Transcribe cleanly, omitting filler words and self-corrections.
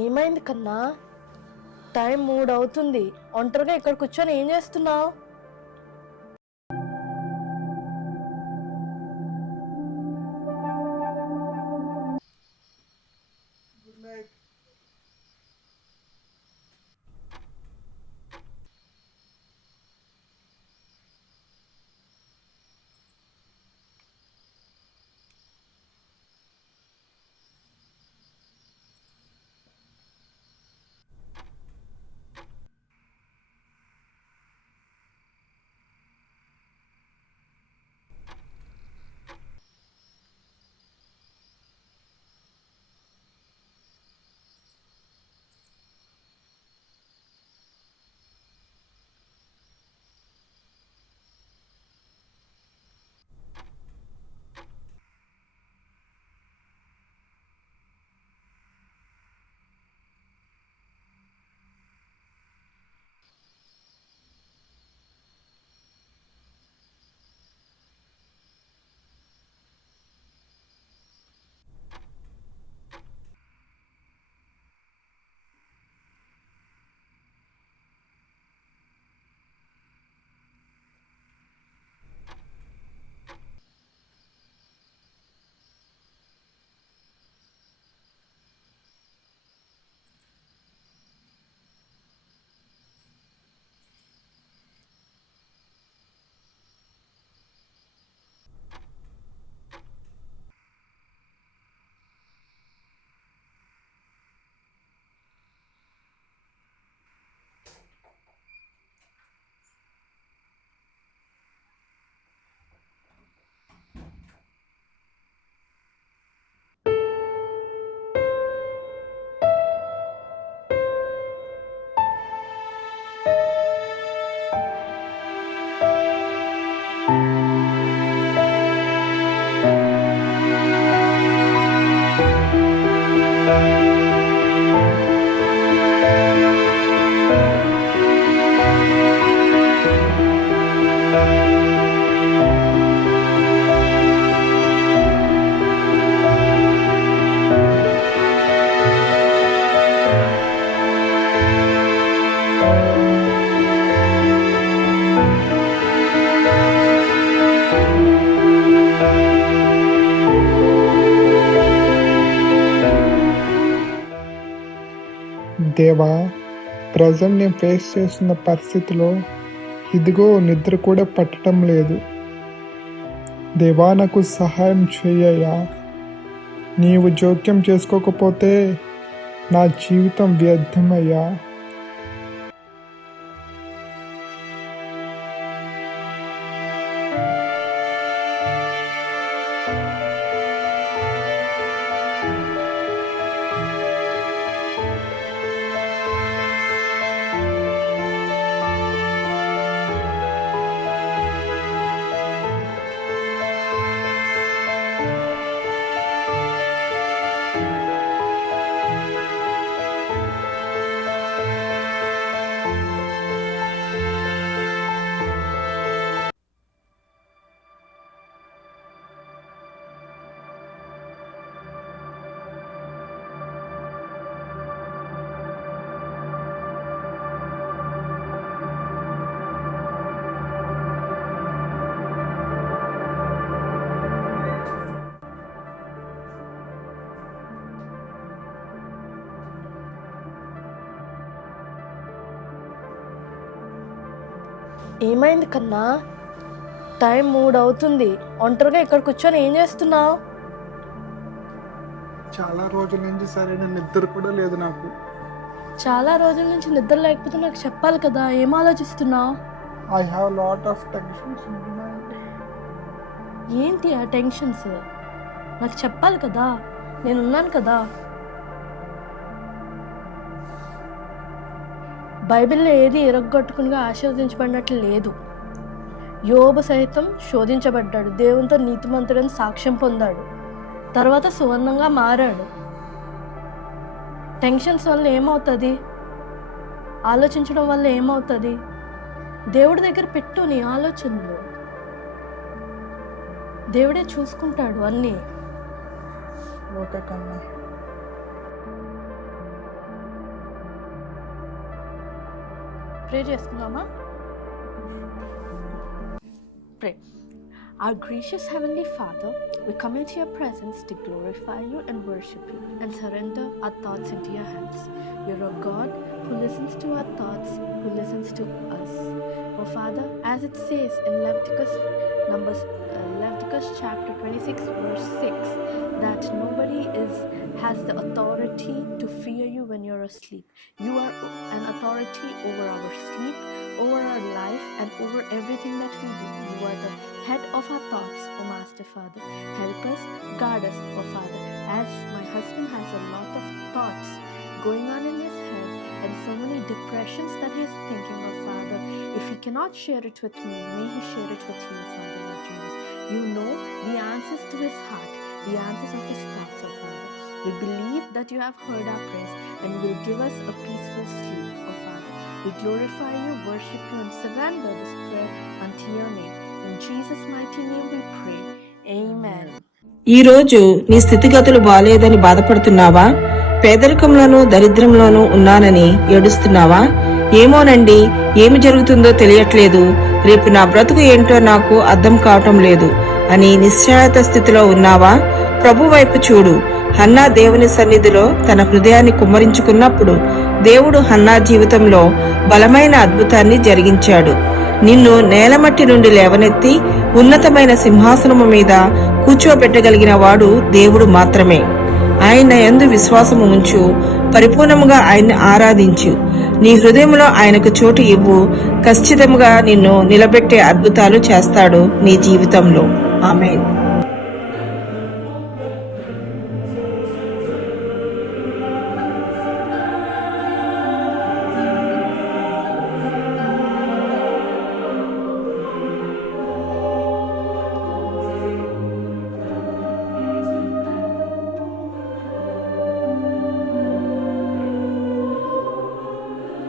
ఏమైంది కన్నా? టైం 3 అవుతుంది. ఒంటరిగా ఇక్కడ కూర్చొని ఏం చేస్తున్నావు? దేవా, ప్రజెంట్ నేను ఫేస్ చేస్తున్న పరిస్థితిలో ఇదిగో నిద్ర కూడా పట్టడం లేదు. దేవా, నాకు సహాయం చెయ్యయ్యా. నీవు జోక్యం చేసుకోకపోతే నా జీవితం వ్యర్థమయ్యా. ఏమైంది కన్నా? టైం 3 అవుతుంది. ఒంటరిగా ఇక్కడ కూర్చొని ఏం చేస్తున్నావు? చాలా రోజుల నుంచి సరైన నిద్ర కూడా లేదు నాకు. చాలా రోజుల నుంచి నిద్ర లేకపోతే నాకు చెప్పాలి కదా. ఏం ఆలోచిస్తున్నావు? I have lot of tensions in my mind. ఏంటి ఆ టెన్షన్స్? నాకు చెప్పాలి కదా. నేనున్నాను కదా. బైబిల్లో ఏది ఇరగ్గొట్టుకునిగా ఆశీర్వదించబడినట్లు లేదు. యోబు సైతం శోధించబడ్డాడు, దేవునితో నీతిమంతుడని సాక్ష్యం పొందాడు, తర్వాత సువర్ణంగా మారాడు. టెన్షన్స్ వల్ల ఏమవుతుంది? ఆలోచించడం వల్ల ఏమవుతుంది? దేవుడి దగ్గర పెట్టు నీ ఆలోచనలు. దేవుడే చూసుకుంటాడు అన్నీ. ఓకే కన్నా. ప్రే చేసుకుందామా? Pray. Our gracious Heavenly Father, we come into your presence to glorify you and worship you and surrender our thoughts into your hands. You're a God who listens to our thoughts, who listens to us. Oh Father, as it says in Leviticus chapter 26 verse 6, that nobody has the authority to fear you when you're asleep. You are an authority over our sleep, over our life, and over everything that we do. You are the head of our thoughts, O Master Father. Help us, guard us, O Father, as my husband has a lot of thoughts going on in his head and so many depressions that he's thinking of, Father. If he cannot share it with me, may he share it with you, Father, Lord Jesus. You know the answers to his heart, the answers of his thoughts, O Father. We believe that you have heard our prayers and will give us a peaceful sleep, O Father. We glorify you, worship you, and surrender this prayer unto your name. In Jesus' mighty name we pray. Amen. ఈ రోజు నీ స్థితిగతులు బాలేదని బాధపడుతున్నావా? పేదరికంలోనూ దరిద్రంలోనూ ఉన్నానని ఏడుస్తున్నావా? ఏమోనండి, ఏమి జరుగుతుందో తెలియట్లేదు, రేపు నా బ్రతుకు ఏంటో నాకు అర్థం కావటం లేదు అని నిశ్చయత స్థితిలో ఉన్నావా? ప్రభు వైపు చూడు. హన్నా దేవుని సన్నిధిలో తన హృదయాన్ని కుమ్మరించుకున్నప్పుడు దేవుడు హన్నా జీవితంలో బలమైన అద్భుతాన్ని జరిగించాడు. నిన్ను నేలమట్టి నుండి లేవనెత్తి ఉన్నతమైన సింహాసనము మీద కూర్చోబెట్టగలిగిన వాడు దేవుడు మాత్రమే. ఆయన యందు విశ్వాసము ఉంచు, పరిపూర్ణముగా ఆయన్ని ఆరాధించు. నీ హృదయంలో ఆయనకు చోటు ఇవ్వు. ఖచ్చితంగా నిన్ను నిలబెట్టే అద్భుతాలు చేస్తాడు నీ జీవితంలో. ఆమేన్.